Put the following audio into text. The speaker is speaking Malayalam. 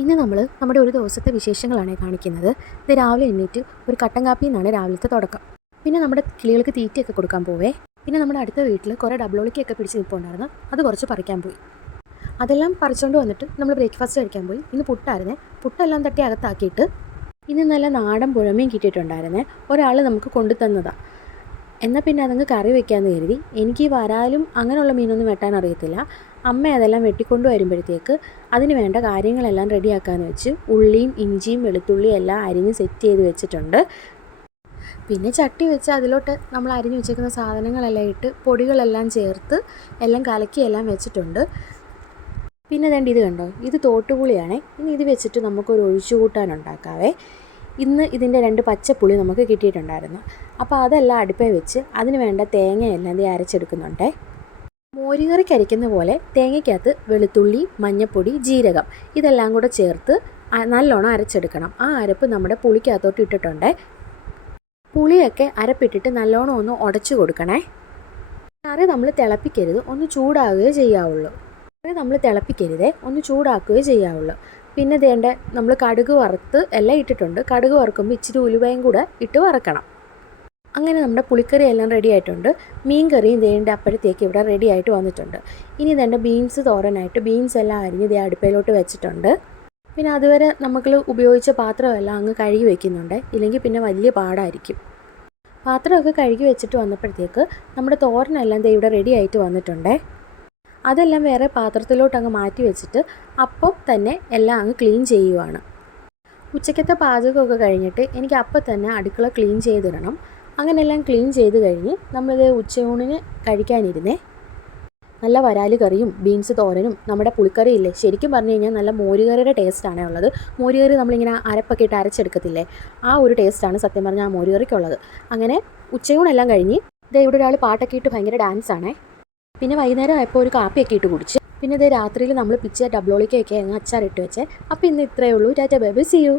ഇന്ന് നമ്മൾ നമ്മുടെ ഒരു ദിവസത്തെ വിശേഷങ്ങളാണ് കാണിക്കുന്നത്. ഇത് രാവിലെ എണ്ണീറ്റ് ഒരു കട്ടൻ കാപ്പി എന്നാണ് രാവിലത്തെ തുടക്കം. പിന്നെ നമ്മുടെ കിളികൾക്ക് തീറ്റയൊക്കെ കൊടുക്കാൻ പോവേ. പിന്നെ നമ്മുടെ അടുത്ത വീട്ടിൽ കുറേ ഡബ്ലോളിക്കൊക്കെ പിടിച്ച് നിൽപ്പുണ്ടായിരുന്നു. അത് കുറച്ച് പറിക്കാൻ പോയി. അതെല്ലാം പറിച്ചുകൊണ്ട് വന്നിട്ട് നമ്മൾ ബ്രേക്ക്ഫാസ്റ്റ് കഴിക്കാൻ പോയി. ഇന്ന് പുട്ടായിരുന്നേ. പുട്ടെല്ലാം തട്ടി അകത്താക്കിയിട്ട് ഇന്ന് നല്ല നാടൻ പുഴമീൻ കിട്ടിയിട്ടുണ്ടായിരുന്നേ. ഒരാൾ നമുക്ക് കൊണ്ടു തന്നതാണ്. എന്നാൽ പിന്നെ അതങ്ങ് കറി വെക്കാമെന്ന് കരുതി. എനിക്ക് ഈ വരാലും അങ്ങനെയുള്ള മീനൊന്നും വെട്ടാൻ അറിയത്തില്ല. അമ്മ അതെല്ലാം വെട്ടിക്കൊണ്ട് വരുമ്പോഴത്തേക്ക് അതിന് വേണ്ട കാര്യങ്ങളെല്ലാം റെഡിയാക്കാമെന്ന് വെച്ച് ഉള്ളിയും ഇഞ്ചിയും വെളുത്തുള്ളിയും എല്ലാം അരിഞ്ഞ് സെറ്റ് ചെയ്ത് വെച്ചിട്ടുണ്ട്. പിന്നെ ചട്ടി വെച്ച് അതിലോട്ട് നമ്മൾ അരിഞ്ഞ് വെച്ചേക്കുന്ന സാധനങ്ങളെല്ലാം ഇട്ട് പൊടികളെല്ലാം ചേർത്ത് എല്ലാം കലക്കി എല്ലാം വെച്ചിട്ടുണ്ട്. പിന്നെ വേണ്ട ഇത് കണ്ടോ, ഇത് തോട്ടുപുളിയാണേ. ഇനി ഇത് വെച്ചിട്ട് നമുക്കൊരു ഒഴിച്ചുകൂട്ടാനുണ്ടാക്കാവേ. ഇന്ന് ഇതിൻ്റെ 2 പച്ചപ്പുളി നമുക്ക് കിട്ടിയിട്ടുണ്ടായിരുന്നു. അപ്പോൾ അതെല്ലാം അടുപ്പേ വെച്ച് അതിന് വേണ്ട തേങ്ങയെല്ലാം അരച്ചെടുക്കുന്നുണ്ടേ. മോരുകറിക്ക് അരയ്ക്കുന്ന പോലെ തേങ്ങയ്ക്കകത്ത് വെളുത്തുള്ളി, മഞ്ഞൾപ്പൊടി, ജീരകം ഇതെല്ലാം കൂടെ ചേർത്ത് നല്ലോണം അരച്ചെടുക്കണം. ആ അരപ്പ് നമ്മുടെ പുളിക്കകത്തോട്ട് ഇട്ടിട്ടുണ്ടേ. പുളിയൊക്കെ അരപ്പിട്ടിട്ട് നല്ലോണം ഒന്ന് ഉടച്ചു കൊടുക്കണേ. കറി നമ്മൾ തിളപ്പിക്കരുത്, ഒന്ന് ചൂടാകുകയേ ചെയ്യാവുള്ളൂ. ഒന്ന് ചൂടാക്കുകയേ ചെയ്യാവുള്ളൂ. പിന്നെ വേണ്ട നമ്മൾ കടുക് വറുത്ത് എല്ലാം ഇട്ടിട്ടുണ്ട്. കടുക് വറുക്കുമ്പോൾ ഇച്ചിരി ഉലുവയും കൂടെ ഇട്ട് വറക്കണം. അങ്ങനെ നമ്മുടെ പുളിക്കറി എല്ലാം റെഡി ആയിട്ടുണ്ട്. മീൻ കറിയും വേണ്ട അപ്പോഴത്തേക്ക് ഇവിടെ റെഡി ആയിട്ട് വന്നിട്ടുണ്ട്. ഇനി വേണ്ട ബീൻസ് തോരനായിട്ട് ബീൻസ് എല്ലാം അരിഞ്ഞ് അടുപ്പയിലോട്ട് വെച്ചിട്ടുണ്ട്. പിന്നെ അതുവരെ നമുക്ക് ഉപയോഗിച്ച പാത്രമെല്ലാം അങ്ങ് കഴുകി വയ്ക്കുന്നുണ്ട്. ഇല്ലെങ്കിൽ പിന്നെ വലിയ പാടായിരിക്കും. പാത്രമൊക്കെ കഴുകി വെച്ചിട്ട് വന്നപ്പോഴത്തേക്ക് നമ്മുടെ തോരനെല്ലാം ഇവിടെ റെഡി ആയിട്ട് വന്നിട്ടുണ്ട്. അതെല്ലാം വേറെ പാത്രത്തിലോട്ട് അങ്ങ് മാറ്റി വെച്ചിട്ട് അപ്പം തന്നെ എല്ലാം അങ്ങ് ക്ലീൻ ചെയ്യുവാണ്. ഉച്ചക്കത്തെ പാചകമൊക്കെ കഴിഞ്ഞിട്ട് എനിക്ക് അപ്പം തന്നെ അടുക്കള ക്ലീൻ ചെയ്തിടണം. അങ്ങനെയെല്ലാം ക്ലീൻ ചെയ്ത് കഴിഞ്ഞ് നമ്മളിത് ഉച്ചയൂണിന് കഴിക്കാനിരുന്നേ. നല്ല വരാല് കറിയും ബീൻസ് തോരനും നമ്മുടെ പുളിക്കറിയില്ലേ, ശരിക്കും പറഞ്ഞു കഴിഞ്ഞാൽ നല്ല മോരുകറിയുടെ ടേസ്റ്റാണ് ഉള്ളത്. മോരുകറി നമ്മളിങ്ങനെ അരപ്പൊക്കെ ഇട്ട് അരച്ചെടുക്കത്തില്ലേ, ആ ഒരു ടേസ്റ്റാണ് സത്യം പറഞ്ഞാൽ ആ മോരുകറിക്കുള്ളത്. അങ്ങനെ ഉച്ചയൂണെല്ലാം കഴിഞ്ഞ് ഇവിടെ ഒരാൾ പാട്ടൊക്കെ ഇട്ട് ഭയങ്കര ഡാൻസാണേ. പിന്നെ വൈകുന്നേരം ആയപ്പോൾ ഒരു കാപ്പിയൊക്കെ ഇട്ട് കുടിച്ച്. പിന്നെ രാത്രിയിൽ നമ്മൾ പിച്ച ഡബ്ലോളിക്കൊക്കെ അങ്ങ് അച്ചാറിട്ട് വെച്ചേ. അപ്പോൾ ഇന്ന് ഇത്രയേ ഉള്ളൂ. Tata bye bye, see U.